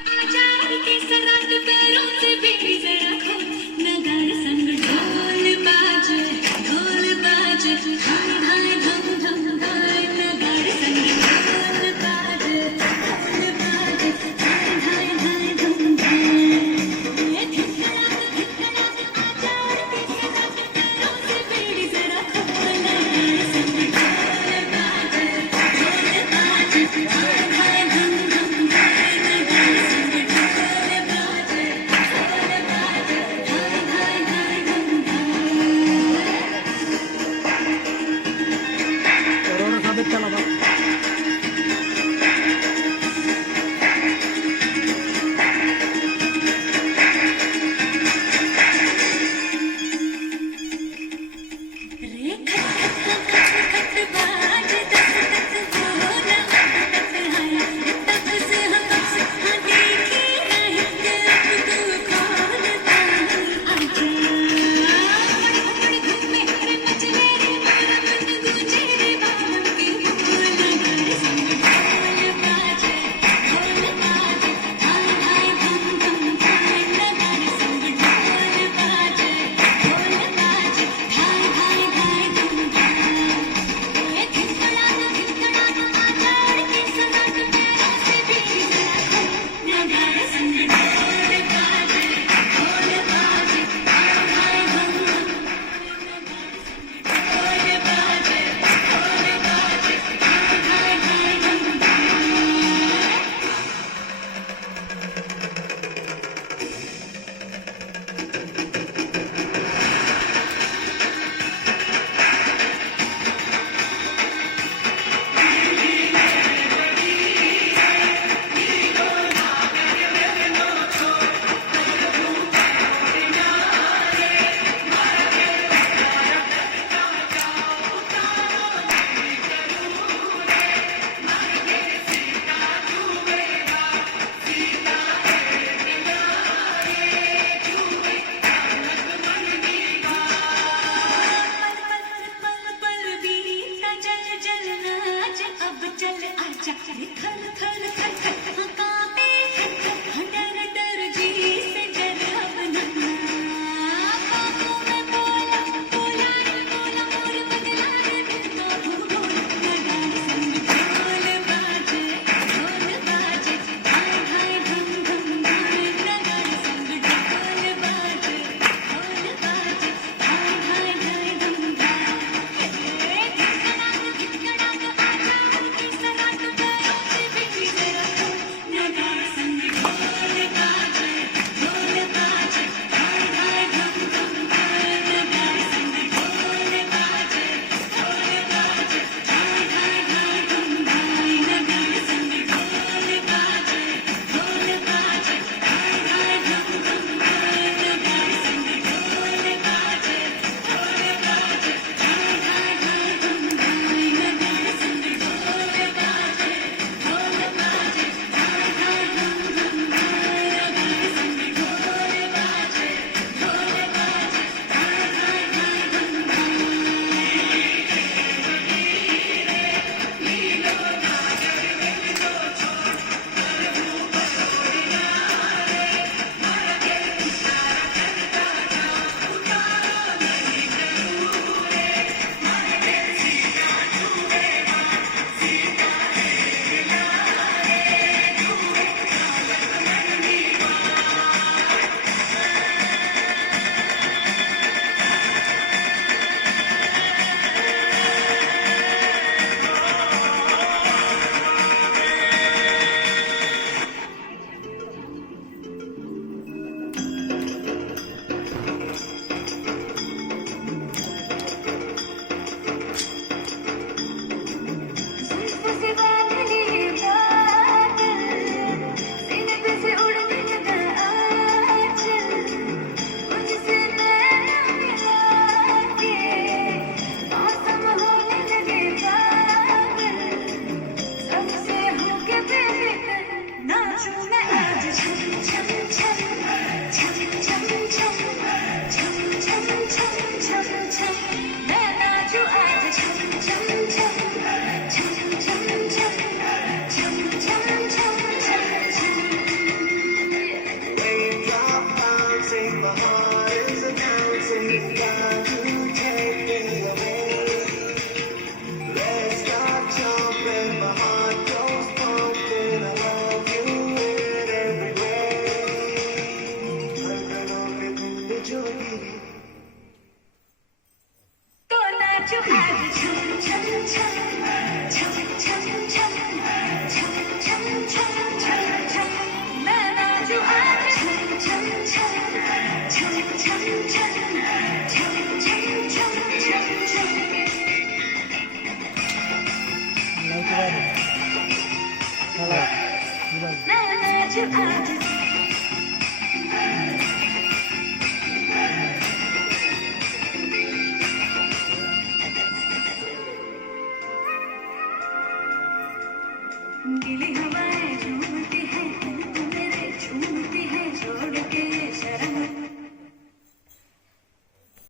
आचार के सरात पैरों से बेटी जरा खो नगार संग ढोल बाजे धाय धाय धम धम धाय नगार संग ढोल बाजे धाय धाय धाय धम धाय धिकलाक आचार के सरात पैरों से बेटी जरा खो नगार संग ढोल बाजे धाय धाय धम धम धाय नगार संग ढोल बाजे जो आज छम छम छम छम छम छम छम छम छम छम छम मैं नाचूं आज छम छम छम छम छम छम छम छम छम छम छम लाइट वाला मैं नाचूं आज